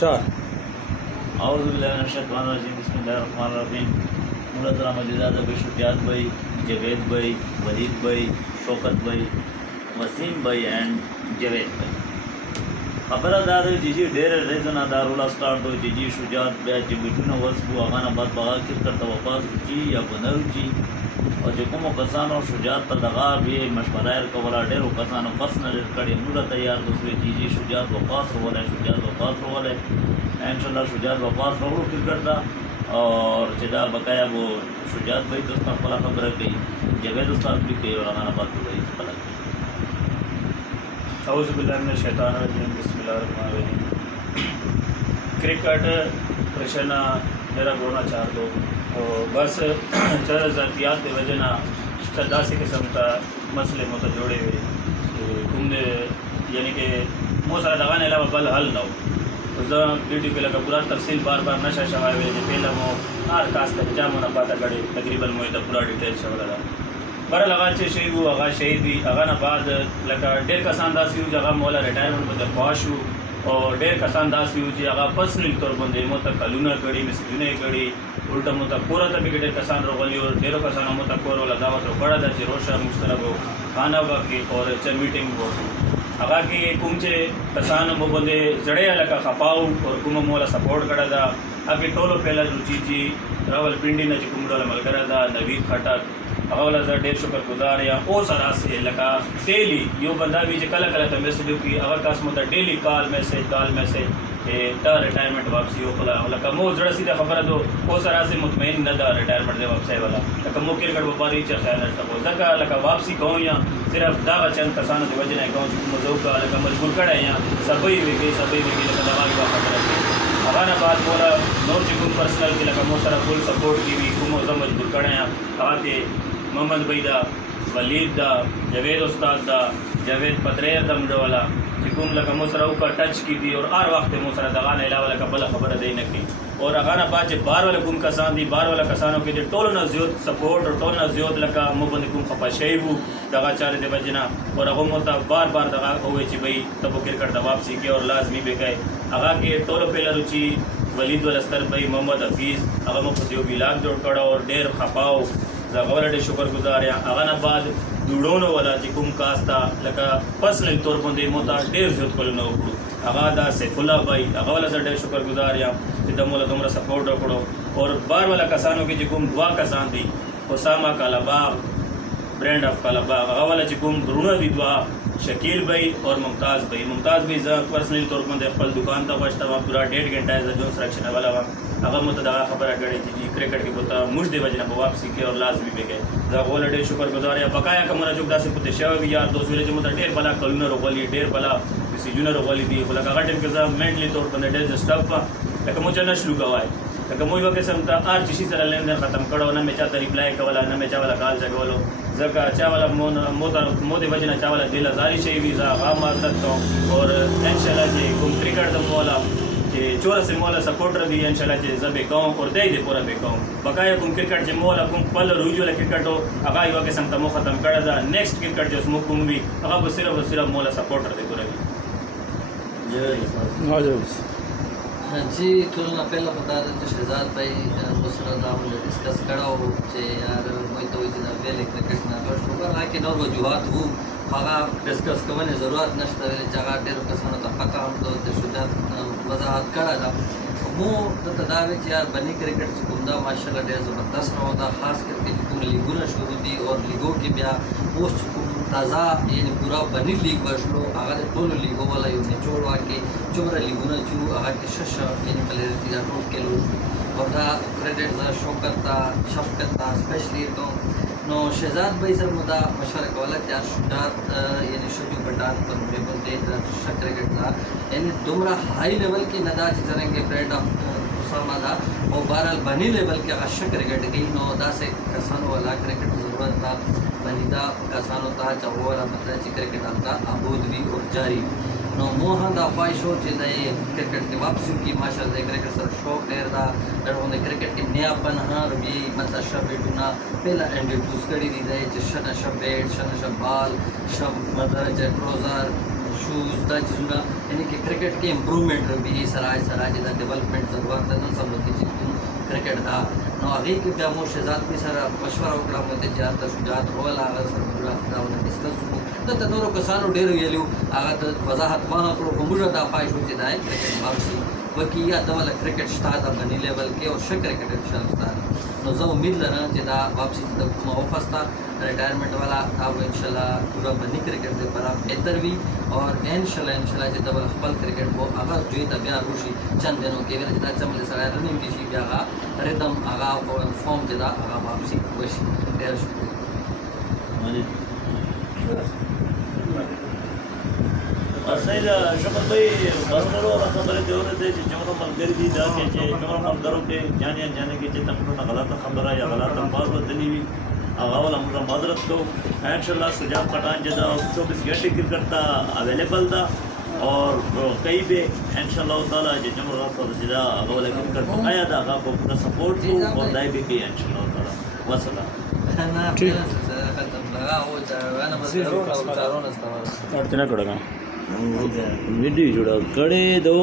चार बिस्मिल्लाहिर्रहमानिर्रहीम। मुलतरा मजीदाद भाई, शुजात भाई, जवेद भाई, वलीद भाई, शौकत भाई, वसीम भाई एंड जवेद भाई। खबर दाद जीजी डेर रेजन दारुला स्टार्ट हो जीजी शुजात बैच बिटून वसबू आगाना बात बगा किर करता वपास जी या बनरुची और जो कुमो कसानो शुजात पर दगा भी मशवरा कवला डेरो कसानो बस न कड़े मुला तैयार दूसरे जीजी शुजात वपास हो वाले शुजात वपास हो वाले इंशाल्लाह शुजात वपास रोड़ो किर करता और जदा बकाया वो शुजात भाई दोस्त पला खबर गई जवेद उस्ताद भी कही और आगाना बात हो गई पला औज़ुबिल्लाहिमिनश्शैतानिर्रजीम बिस्मिल्लाहिर्रहमानिर्रहीम। क्रिकेट प्रश्न मेरा गोना चार दो और बस चर ज़ातियात की वजह ना सदासी किस्म का मसले मुत जोड़े हुए घूमने यानी कि बहुत सारा लगाने अलावा बल हल ना हो ड्यूटी पे लगा पूरा तफसील बार बार नशा शवाए हुए पहला मो हर कास का जाम होना पाता गड़े तकरीबन मुझे तो पूरा डिटेल शवला बरा लगा शहीद हूँ आगा शहीद भी आगा ना बाद लगा डेर का सांदासी हूँ जगह मोला रिटायरमेंट में ख्वाश हूँ और डेर का सांदासी हूँ जी आगा पर्सनल तौर पर दे मोता कलूना कड़ी मिसजुने कड़ी उल्टा मोता पूरा तभी डेर का सांद रोगली और डेरों का सांदा मोता कोर वाला दावत रो बड़ा दा रोशा मुश्तरक हो खाना बाकी और मीटिंग हो आगा की कुमचे कसान मो बंदे जड़े लगा खपाऊ और कुम मोला सपोर्ट करा दा आगे टोलो पहला रुचि जी रावल पिंडी न जी कुमडोला मलकरा दा नवीद खटक अवला ज़रा ढेर शुक्र गुजार या ओ सरा से लगा डेली यो बंदा भी जो कल कल तो मैसेज की अगर कास मत डेली कॉल मैसेज ता रिटायरमेंट वापसी हो खुला लगा मो जरा सीधा खबर दो ओ सरा से मुतमईन न दा रिटायरमेंट दे वापसी वाला लगा मो क्रिकेट व्यापारी च ख्याल रखता हो जगह लगा वापसी कहूँ या सिर्फ दावा चंद कसान की वजह नहीं कहूँ मजूका लगा मजबूर कड़ा या सभी लगा दवा की बात अगाना बात बोला नोर जिकुम पर्सनल की लगा मो सरा फुल सपोर्ट की भी कुम मजबूर कड़ा या आते मोहम्मद भाई दा वलीद दा जवेद उस्ताद दा जवेद पत्रेर दम वाला जिकुम लगा मुसरा का टच की थी और हर वक्त मुसरा दगाने अलावा लगा बला खबर दे न की और अगाना बात जब बार वाला गुम कसान दी बार वाला कसानों के टोल न ज्योत सपोर्ट और टोल न ज्योत लगा मुबंद गुम खपा शेबू दगा चारे दे बजना और अगमता बार बार दगा होवे ची भाई तब क्रिकेट दा वापसी के और लाजमी बे गए अगा के टोलो पेला रुचि वलीद वाल अस्तर भाई मोहम्मद हफीज़ अगम खुदियो बिलाग जोड़ कड़ा और डेर खपाओ जगह शुक्र गुजार या अगाना बाद दुड़ोनो वाला जिकुम कास्ता लगा पर्सनल तौर पर दे मोता डेर जोत को नो अगादा से फुला भाई अगा वाला से डेर शुक्र गुजार या दमोला तुमरा सपोर्ट करो और बार वाला कसानों की जिकुम दुआ कसान दी उसामा कालाबाग ब्रांड ऑफ कालाबाग अगा वाला जिकुम रुना दी दुआ शकील भाई और मुमताज़ भाई पर्सनल तौर पर फल दुकान था बचता वहाँ पूरा 1.5 घंटा है जो सुरक्षा वाला वहाँ अगर मुतदा खबर गड़े जी क्रिकेट की बोता मुझ दे वजना वापसी के और लाजमी भी गए जगोल डेर शुक्र गुजार या बकाया कमरा जुगदा से पुते शेव भी यार दोस्त विलेज मुता डेर बला कलूनर रोगली डेर बला किसी जूनर रोगली दी बोला कागा टेम के मेंटली तौर पर डेर स्टफ लेकिन मुझे न शुरू गवाए लेकिन मुझे वक्त समता आर किसी तरह लेन देन खत्म करो ना मैं चाहता रिप्लाई कवाला ना मैं चावला काल जगवलो जगह चावला मोदे वजना चावला दिल हजारी शही भी गाम रखता हूँ और इंशाल्लाह जी गुम क्रिकेट दम वाला कि चोरा से मोला सपोर्टर दी इंशाल्लाह जे जबे गाँव और दे पूरा बे गाँव बकाया गुम क्रिकेट जे मोला गुम पल रुजो ला क्रिकेट हो अगाई वके समता मो खत्म कर दा नेक्स्ट क्रिकेट जो स्मोक गुम भी अगा सिर्फ मोला सपोर्टर दे पूरा जी थोड़ा ना पहला बता रहे थे शहजाद भाई दूसरा नाम डिस्कस करा हो चे यार वही तो इतना पहले क्रिकेट ना कर शुगर आके नौ वजूहत हूँ आगा डिस्कस करने ज़रूरत नश्ता वेले जगह डेर कसानो का पता हम तो शुजात वजाहत करा था मो तो तदावे यार बनी क्रिकेट से गुंदा माशाल्लाह डेर ज़बरदस्त ना होता खास करके तुम लीगों ने शुरू दी और लीगों के ब्याह पोस्ट ताज़ा यानी पूरा बनी लीग बसलो आगे टोल लीगों वाला यूँ निचोड़ आके चुमरा लीगों ने चू आगे के शशा यानी प्लेयर तीजा टोल के लोग और दा क्रेडिट दा शौकत दा शफकत दा स्पेशली तो नो शहजाद भाई सर मुदा मशवरा वाला यार शुजात यानी शुजू बटान पर मुझे बोलते क्रिकेट दा यानी दुमरा हाई लेवल की नदाज करेंगे ब्रांड ऑफ उसामा दा और बहरहाल बनी लेवल के अशा क्रिकेट गई नो दा से कसानो वाला क्रिकेट ज़रूरत था बनीदा कसानो था चाहो वाला मतलब क्रिकेट आता आबूद भी और जारी नो मोहन दा ख्वाहिश हो चाहिए क्रिकेट के वापसी की माशाल्लाह क्रिकेट सर शौक देर दा उन्हें क्रिकेट के नयापन हाँ ये मतलब शब बेटूना पहला एंड टूस करी दी जाए शब बैट शब बाल शब मतलब रोज़ार इशूज़ दा चीज़ों यानी कि क्रिकेट के इम्प्रूवमेंट भी सराज दा डेवलपमेंट ज़रूरत है न सब लोग चीज़ क्रिकेट दा नो आगे के क्या मो शहजाद भी सर मशवरा उकड़ा मते जात शुजात रोल आगा सर पूरा दा डिस्कस तो तनोरो कसानो डेरो येलियो आगा तो वजाहत वहां को मुजरा दा पाइश होते दा क्रिकेट वापसी वकी या दवल क्रिकेट स्टार दा बनी लेवल के और शक क्रिकेट स्टार नो जो उम्मीद लना जे दा वापसी तक मौफस्ता रिटायरमेंट वाला था वो इंशाल्लाह पूरा बनी क्रिकेट दे पर बेहतर भी और इंशाल्लाह जे दबल खपल क्रिकेट को अगर जो तबिया रोशी चंद दिनों के वेले दा चमले सरा रनिंग की शी आगा रिदम आगा और फॉर्म जे दा आगा वापसी वशी ढेर शुक्रिया वलीद असैदा शोकत भाई बरनरो खबर दे और दे जमरो मलगरी दी दा के जमरो मलगरो के जाने के तमनो ना गलत खबर या गलत अल्फाज बदली भी अगावल हमरा माजरत को इंशाल्लाह सुजाब पठान जदा 24 घंटे क्रिकेट था अवेलेबल था और कई भी इंशाल्लाह ताला जे जमरो रात जदा अगावल क्रिकेट आया था आगा को पूरा सपोर्ट को और दाई भी की इंशाल्लाह ताला वसलाम انا خدم لغا هو انا بس चारों अर्चना कड़गा वीडियो जुड़ा कड़े दो